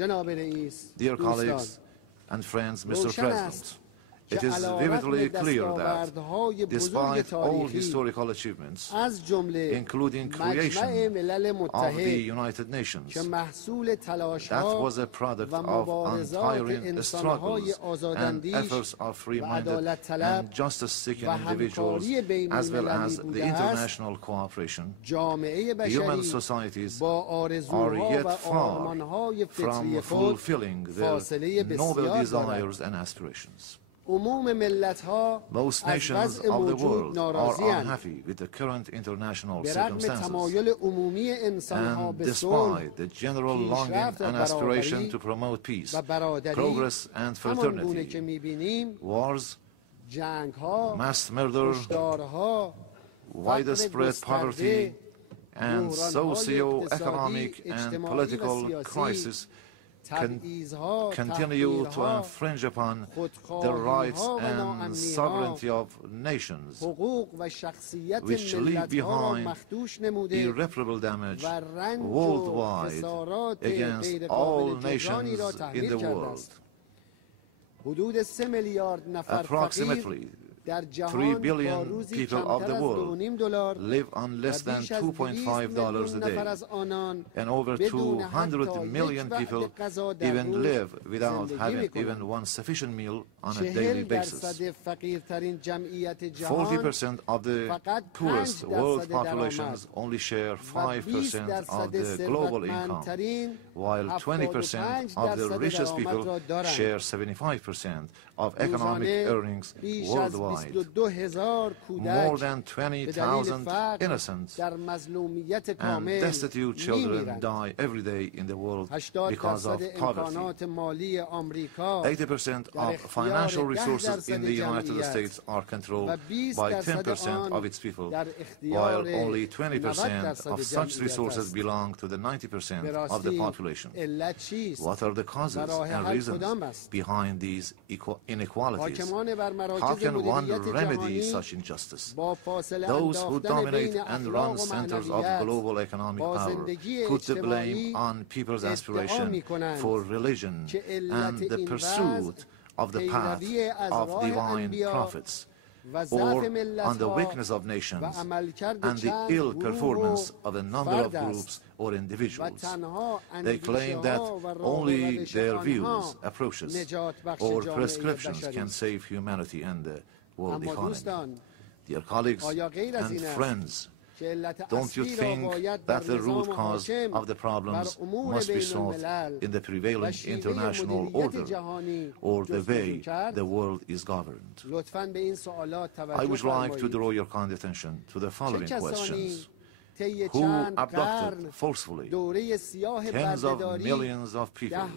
Dear colleagues and friends, Mr. President, it is vividly clear that, despite all historical achievements, including creation of the United Nations, that was a product of untiring struggles and efforts of free-minded and justice-seeking individuals, as well as the international cooperation, human societies are yet far from fulfilling their noble desires and aspirations. Most nations of the world are unhappy with the current international circumstances, and despite the general longing and aspiration to promote peace, progress and fraternity, wars, mass murder, widespread poverty, and socio-economic and political crisis continue to infringe upon the rights and sovereignty of nations, which leave behind irreparable damage worldwide against all nations in the world. Approximately 3 billion people of the world live on less than $2.5 a day, and over 200 million people even live without having even one sufficient meal on a daily basis. 40% of the poorest world populations only share 5% of the global income, while 20% of the richest people share 75% of economic earnings worldwide. More than 20,000 innocent and destitute children die every day in the world because of poverty. 80% of financial resources in the United States are controlled by 10% of its people, while only 20% of such resources belong to the 90% of the population. What are the causes and reasons behind these inequalities? How can one remedy such injustice? Those who dominate and run centers of global economic power put the blame on people's aspiration for religion and the pursuit of the path of divine prophets, or on the weakness of nations and the ill performance of a number of groups or individuals. They claim that only their views, approaches, or prescriptions can save humanity and the world economy. Dear colleagues and friends, don't you think that the root cause of the problems must be solved in the prevailing international order, or the way the world is governed? I would like to draw your kind attention to the following questions. Who abducted forcefully tens of millions of people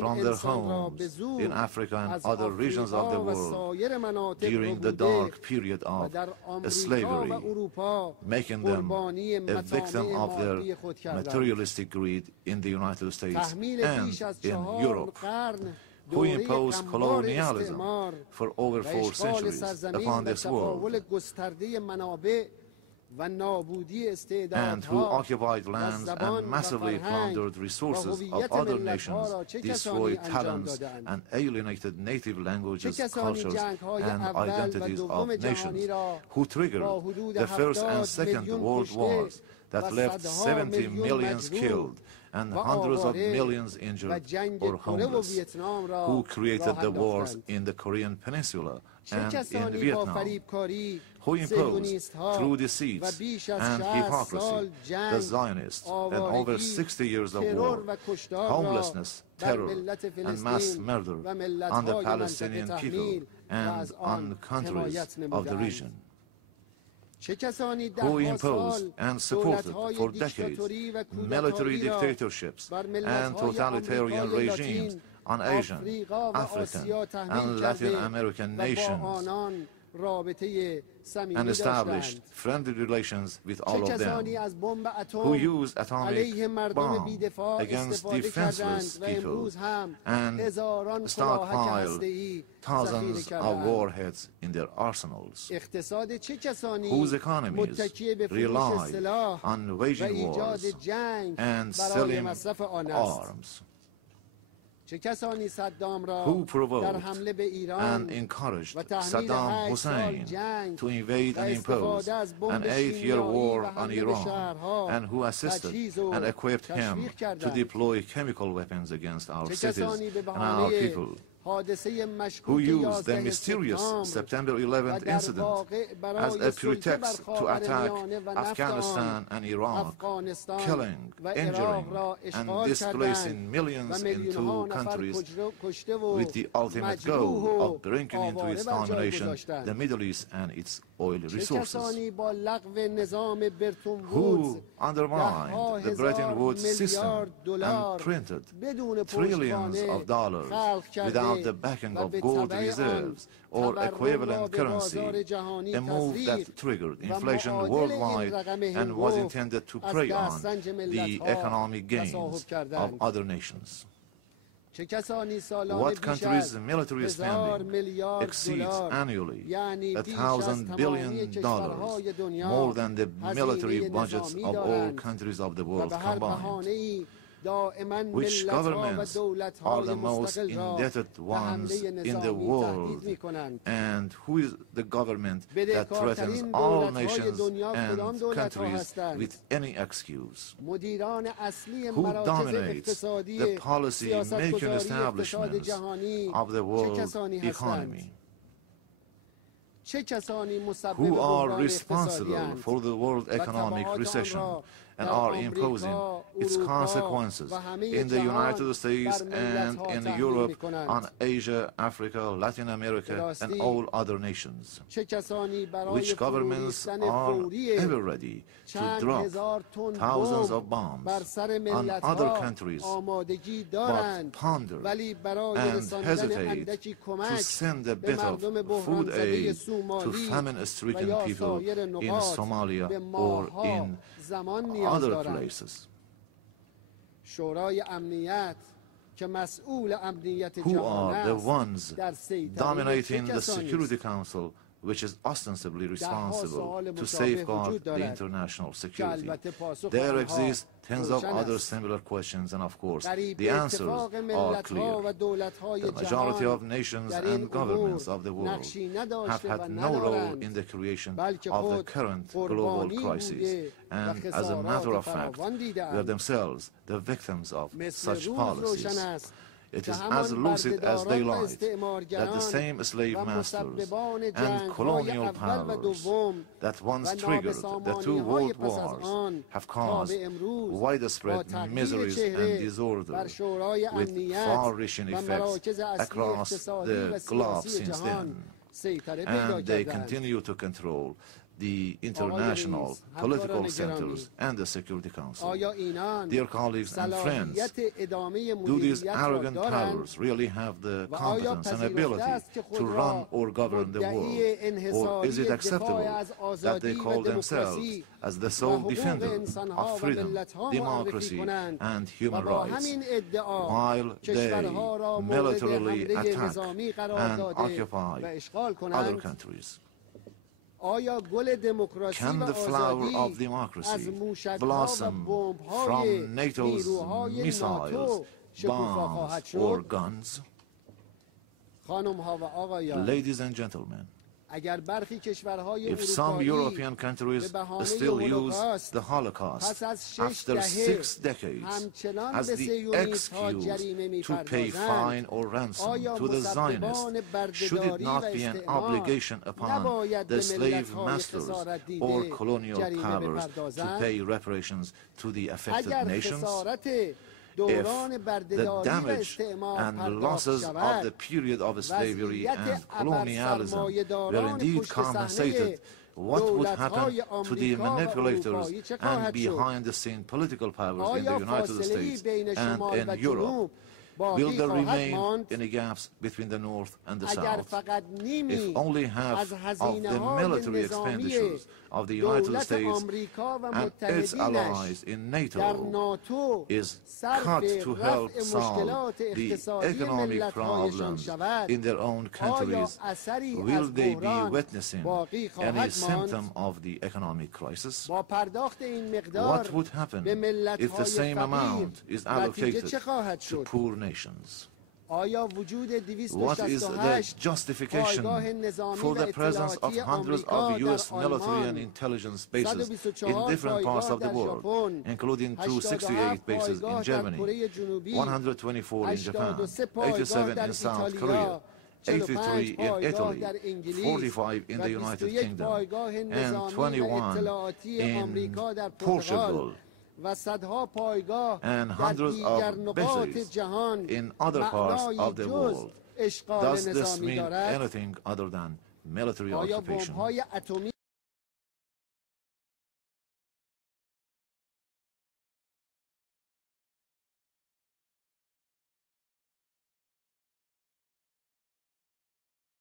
from their homes in Africa and other regions of the world during the dark period of slavery, making them a victim of their materialistic greed in the United States and in Europe? Who imposed colonialism for over 4 centuries upon this world, and who occupied lands and massively plundered resources of other nations, destroyed talents, and alienated native languages, cultures, and identities of nations, who triggered the First and Second World Wars that left 70 million killed and hundreds of millions injured or homeless, who created the wars in the Korean Peninsula and in Vietnam, who imposed, through deceit and hypocrisy, the Zionists and over 60 years of war, homelessness, terror, and mass murder on the Palestinian people and on countries of the region, who imposed and supported for decades military dictatorships and totalitarian regimes on Asian, African, and Latin American nations, and established friendly relations with all of them, who used atomic bombs against defenseless people and stockpiled thousands of warheads in their arsenals, whose economies rely on waging wars and selling arms. who provoked and encouraged Saddam Hussein to invade and impose an 8-year war on Iran, and who assisted and equipped him to deploy chemical weapons against our cities and our people, who used the mysterious September 11th incident as a pretext to attack Afghanistan and Iraq, killing, injuring, and displacing millions in 2 countries with the ultimate goal of bringing into its domination the Middle East and its oil resources, who undermined the Bretton Woods system and printed trillions of dollars without the backing of gold reserves or equivalent currency, a move that triggered inflation worldwide and was intended to prey on the economic gains of other nations. What country's military spending exceeds annually $1,000 billion, more than the military budgets of all countries of the world combined? Which governments are the most indebted ones in the world, and who is the government that threatens all nations and countries with any excuse? Who dominates the policy-making establishments of the world economy? Who are responsible for the world economic recession and are imposing its consequences in the United States and in Europe, on Asia, Africa, Latin America, and all other nations? Which governments are ever ready to drop thousands of bombs on other countries, but ponder and hesitate to send a bit of food aid to famine-stricken people in Somalia or in other places? Who are the ones dominating the Security Council, which is ostensibly responsible to safeguard the international security? There exist tens of other similar questions, and of course, the answers are clear. The majority of nations and governments of the world have had no role in the creation of the current global crisis, and as a matter of fact, were themselves the victims of such policies. It is as lucid as daylight that the same slave masters and colonial powers that once triggered the 2 world wars have caused widespread miseries and disorder with far-reaching effects across the globe since then. And they continue to control the international political centers and the Security Council. Dear colleagues and friends, do these arrogant powers really have the competence and ability to run or govern the world? Or is it acceptable that they call themselves as the sole defender of freedom, democracy, and human rights, while they militarily attack and occupy other countries? Can the flower of democracy blossom from NATO's missiles, bombs, or guns? Ladies and gentlemen, if some European countries still use the Holocaust after 6 decades as the excuse to pay fine or ransom to the Zionists, should it not be an obligation upon the slave masters or colonial powers to pay reparations to the affected nations? If the damage and losses of the period of slavery and colonialism were indeed compensated, what would happen to the manipulators and behind-the-scene political powers in the United States and in Europe? Will there remain any gaps between the North and the South? If only half of the military expenditures of the United States and its allies in NATO is cut to help solve the economic problems in their own countries, will they be witnessing any symptom of the economic crisis? What would happen if the same amount is allocated to poor nations? What is the justification for the presence of hundreds of U.S. military and intelligence bases in different parts of the world, including 268 bases in Germany, 124 in Japan, 87 in South Korea, 83 in Italy, 45 in the United Kingdom, and 21 in Portugal, and hundreds of bases in other parts of the world? Does this mean anything other than military occupation?